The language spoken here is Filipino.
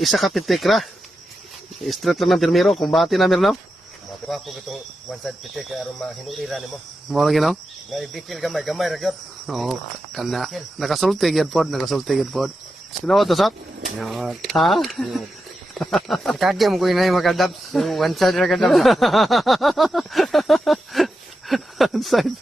isa ka pitik ra. Straight lang ng pirmero, kumbati na mirnaw. Matuwa po itong one side pitik kaya aron mahinulira nimo. Mo lagi no? Naibikil gamay ra gyud. Oo, kana. Nakasulti gyud pod, nakasulti gyud pod. Sino to sat? Yun. Ha? Kage mo ko inay makadabs. Yung one side ra kadabs. Side.